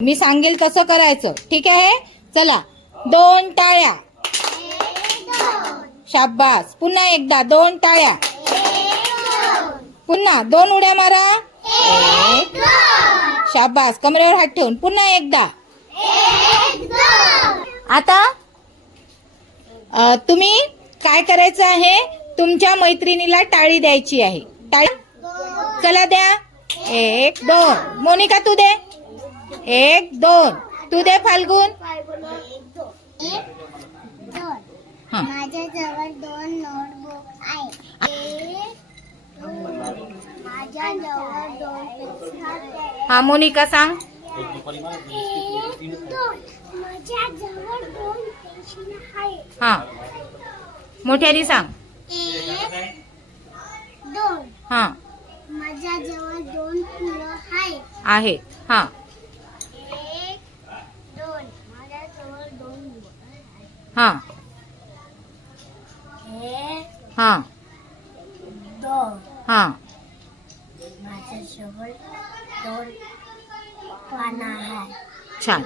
मी सांगेल तसं करायचं, ठीक आहे? चला, 2 टाळ्या. शाबास. पुन्हा एकदा 2 टाळ्या. पुन्हा 2 उड्या मारा. 1 शाबास. कमरेवर हात ठेवून पुन्हा एकदा. आता तुम्ही काय करायचं आहे? तुमच्या मैत्रिणीला टाळी द्यायची आहे. टाळी चला द्या. 1 2. मोनिका तू दे. 1 2. तू दे फाल्गुन. 1 2. माझ्याजवळ 2 नोटबुक आहे. माझ्याजवळ 2 पेन्सिल आहे. हा मोनिका सांग. 1 2. माझ्याजवळ 2 पेन्सिल आहे. हा मोठ्याने सांग. 1 2. हा माझ्याजवळ 2 फुलं आहे. हा 1 2. माझ्याजवळ 2 बॉटल आहे. हा 1 हा 2. हा माझ्याजवळ 2 पानं आहे. छान.